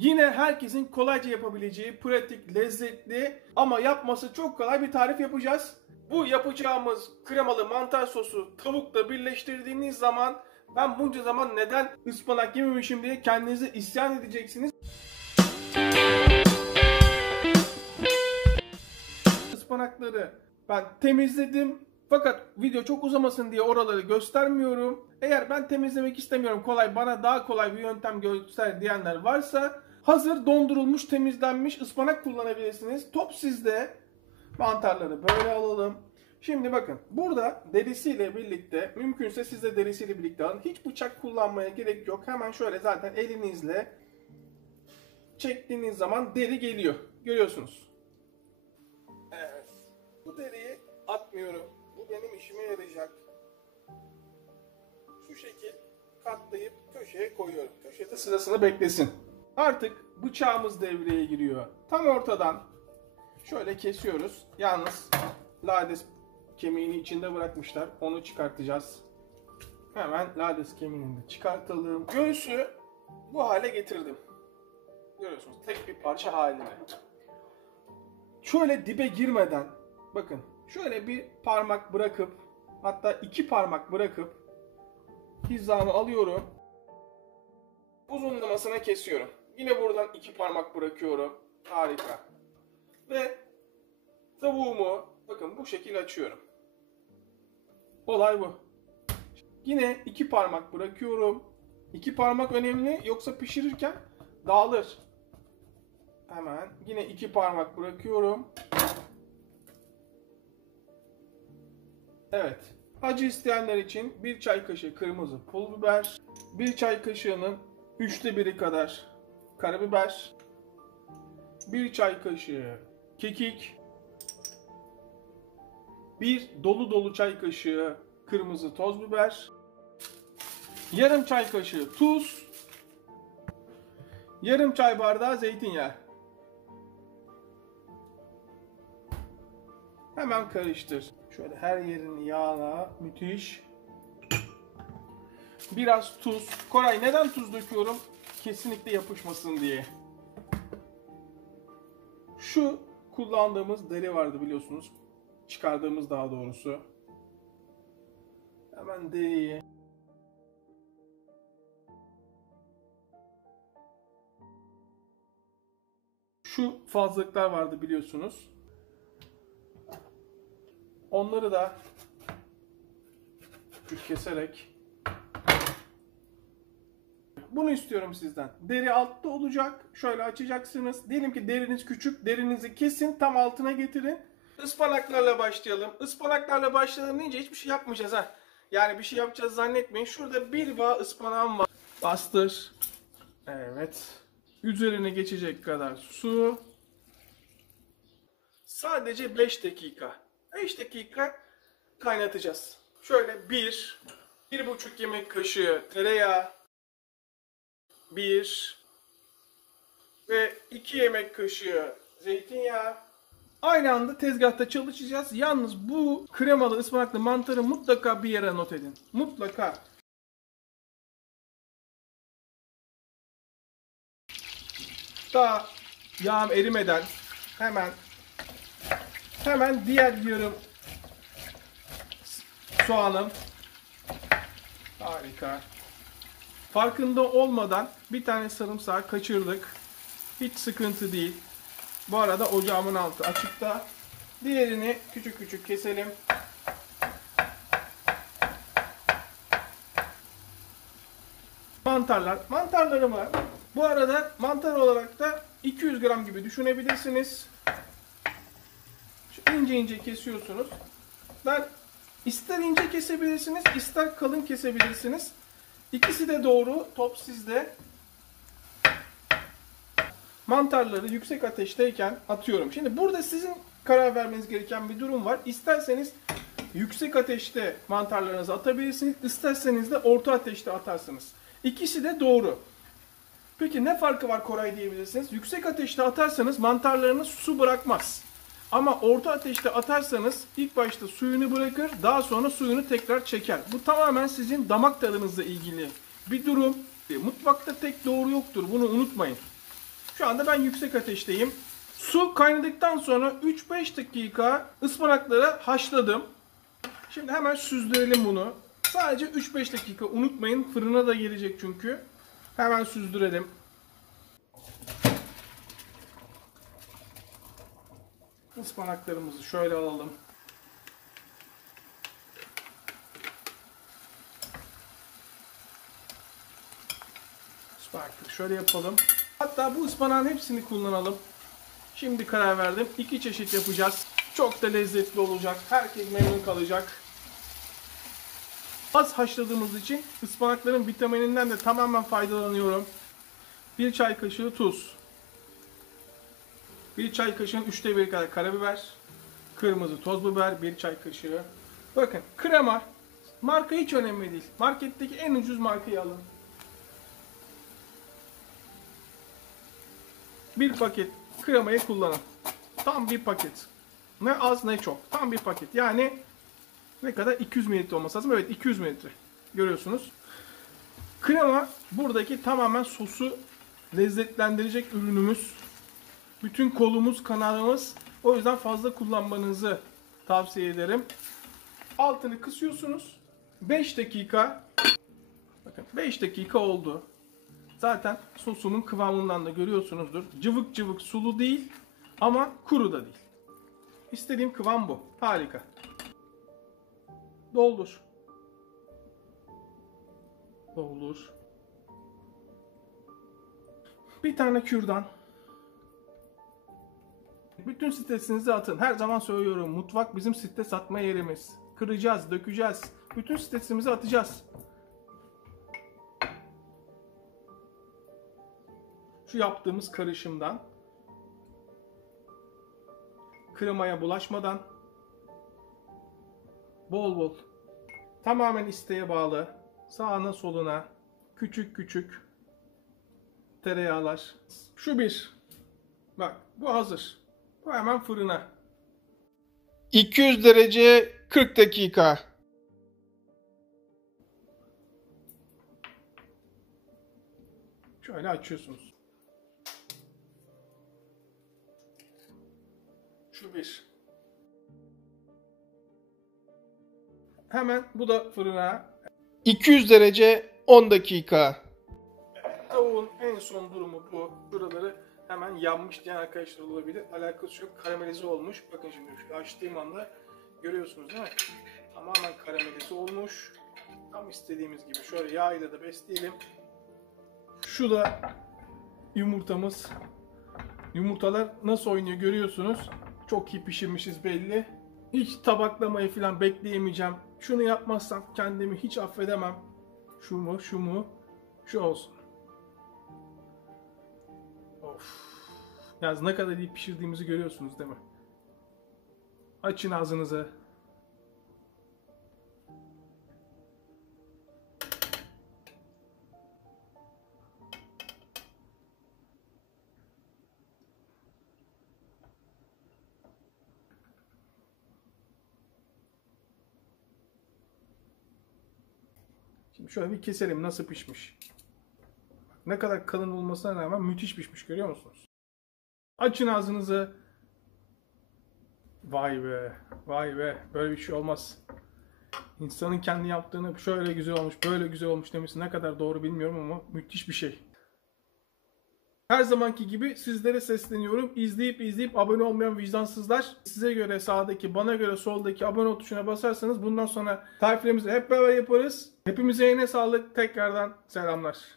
Yine herkesin kolayca yapabileceği, pratik, lezzetli ama yapması çok kolay bir tarif yapacağız. Bu yapacağımız kremalı mantar sosu tavukla birleştirdiğiniz zaman ben bunca zaman neden ıspanak yememişim diye kendinize isyan edeceksiniz. Ispanakları ben temizledim. Fakat video çok uzamasın diye oraları göstermiyorum. Eğer ben temizlemek istemiyorum, bana daha kolay bir yöntem göster diyenler varsa hazır dondurulmuş, temizlenmiş ıspanak kullanabilirsiniz. Top sizde. Mantarları böyle alalım. Şimdi bakın burada derisiyle birlikte, mümkünse siz de derisiyle birlikte alın. Hiç bıçak kullanmaya gerek yok. Hemen şöyle zaten elinizle çektiğiniz zaman deri geliyor. Görüyorsunuz. Evet. Bu deriyi atmıyorum. Bu benim işime yarayacak. Şu şekil katlayıp köşeye koyuyorum. Köşede sırasını beklesin. Artık bıçağımız devreye giriyor. Tam ortadan şöyle kesiyoruz. Yalnız lades kemiğini içinde bırakmışlar. Onu çıkartacağız. Hemen lades kemiğini de çıkartalım. Göğsü bu hale getirdim. Görüyorsunuz tek bir parça haline. Şöyle dibe girmeden bakın şöyle bir parmak bırakıp, hatta 2 parmak bırakıp hizamı alıyorum. Uzunlamasına kesiyorum. Yine buradan 2 parmak bırakıyorum. Harika. Ve tavuğumu bakın bu şekilde açıyorum. Olay bu. Yine 2 parmak bırakıyorum. 2 parmak önemli, yoksa pişirirken dağılır. Hemen yine 2 parmak bırakıyorum. Evet. Acı isteyenler için 1 çay kaşığı kırmızı pul biber, 1 çay kaşığının 3'te 1'i kadar karabiber, 1 çay kaşığı kekik, 1 dolu çay kaşığı kırmızı toz biber, yarım çay kaşığı tuz, yarım çay bardağı zeytinyağı. Hemen karıştır. Şöyle her yerini yağla. Müthiş. Biraz tuz. Koray, neden tuz döküyorum? Kesinlikle yapışmasın diye. Şu kullandığımız deri vardı biliyorsunuz. Çıkardığımız daha doğrusu. Hemen deriyi. Şu fazlalıklar vardı biliyorsunuz. Onları da keserek bunu istiyorum sizden. Deri altta olacak. Şöyle açacaksınız. Diyelim ki deriniz küçük. Derinizi kesin. Tam altına getirin. Ispanaklarla başlayalım. Ispanaklarla başlayalım deyince hiçbir şey yapmayacağız ha. Yani bir şey yapacağız zannetmeyin. Şurada bir bağ ıspanağım var. Bastır. Evet. Üzerine geçecek kadar su. Sadece 5 dakika. 5 dakika kaynatacağız. Şöyle 1,5 yemek kaşığı tereyağı, 1 ve 2 yemek kaşığı zeytinyağı. Aynı anda tezgahta çalışacağız. Yalnız bu kremalı ıspanaklı mantarı mutlaka bir yere not edin. Mutlaka. Daha yağım erimeden hemen diğer yarım soğanım. Harika. Farkında olmadan bir tane sarımsağı kaçırdık. Hiç sıkıntı değil. Bu arada ocağımın altı açıkta. Diğerini küçük küçük keselim. Mantarlarımı bu arada mantar olarak da 200 gram gibi düşünebilirsiniz. Şu ince ince kesiyorsunuz. Ben ister ince kesebilirsiniz, ister kalın kesebilirsiniz. İkisi de doğru. Top sizde. Mantarları yüksek ateşteyken atıyorum. Şimdi burada sizin karar vermeniz gereken bir durum var. İsterseniz yüksek ateşte mantarlarınızı atabilirsiniz. İsterseniz de orta ateşte atarsınız. İkisi de doğru. Peki ne farkı var Koray diyebilirsiniz. Yüksek ateşte atarsanız mantarlarınız su bırakmaz. Ama orta ateşte atarsanız ilk başta suyunu bırakır, daha sonra suyunu tekrar çeker. Bu tamamen sizin damak tadınızla ilgili bir durum. Mutfakta tek doğru yoktur. Bunu unutmayın. Şu anda ben yüksek ateşteyim. Su kaynadıktan sonra 3-5 dakika ıspanakları haşladım. Şimdi hemen süzdürelim bunu. Sadece 3-5 dakika, unutmayın, fırına da gelecek çünkü. Hemen süzdürelim. Ispanaklarımızı şöyle alalım. Ispanakları şöyle yapalım. Hatta bu ıspanağın hepsini kullanalım. Şimdi karar verdim. 2 çeşit yapacağız. Çok da lezzetli olacak. Herkes memnun kalacak. Az haşladığımız için ıspanakların vitamininden de tamamen faydalanıyorum. 1 çay kaşığı tuz. 1 çay kaşığın 3'te 1 kadar karabiber. Kırmızı toz biber 1 çay kaşığı. Bakın krema. Marka hiç önemli değil. Marketteki en ucuz markayı alın. 1 paket kremayı kullanın. Tam bir paket. Ne az ne çok. Tam bir paket. Yani ne kadar? 200 mililitre olması lazım. Evet, 200 mililitre. Görüyorsunuz. Krema buradaki tamamen sosu lezzetlendirecek ürünümüz. Bütün kolumuz, kanalımız. O yüzden fazla kullanmanızı tavsiye ederim. Altını kısıyorsunuz. 5 dakika. Bakın 5 dakika oldu. Zaten sosumun kıvamından da görüyorsunuzdur. Cıvık cıvık sulu değil ama kuru da değil. İstediğim kıvam bu. Harika. Doldur. Doldur. Bir tane kürdan. Bütün stresinizi atın. Her zaman söylüyorum. Mutfak bizim stres atma yerimiz. Kıracağız, dökeceğiz. Bütün stresimizi atacağız. Şu yaptığımız karışımdan kremaya bulaşmadan bol bol, tamamen isteğe bağlı, sağına soluna küçük küçük tereyağlar. Şu bir. Bak bu hazır. Bu hemen fırına. 200 derece 40 dakika. Şöyle açıyorsunuz. Şu bir. Hemen bu da fırına. 200 derece 10 dakika. Tavuğun en son durumu bu. Şuraları hemen yanmış diyen arkadaşlar olabilir. Alakası yok. Karamelize olmuş. Bakın şimdi şu açtığım anda görüyorsunuz değil mi? Tamamen karamelize olmuş. Tam istediğimiz gibi. Şöyle yağ ile de besleyelim. Şu da yumurtamız. Yumurtalar nasıl oynuyor görüyorsunuz. Çok iyi pişirmişiz belli. Hiç tabaklamayı falan bekleyemeyeceğim. Şunu yapmazsam kendimi hiç affedemem. Şu mu, şu mu, şu olsun. Of. Yalnız ne kadar iyi pişirdiğimizi görüyorsunuz değil mi? Açın ağzınızı. Şimdi şöyle bir keselim nasıl pişmiş. Ne kadar kalın olmasına rağmen müthiş pişmiş, görüyor musunuz? Açın ağzınızı. Vay be, vay be, böyle bir şey olmaz. İnsanın kendi yaptığını şöyle güzel olmuş, böyle güzel olmuş demesi ne kadar doğru bilmiyorum ama müthiş bir şey. Her zamanki gibi sizlere sesleniyorum. İzleyip abone olmayan vicdansızlar. Size göre sağdaki, bana göre soldaki abone ol tuşuna basarsanız bundan sonra tariflerimizi hep beraber yaparız. Hepimize yine sağlık. Tekrardan selamlar.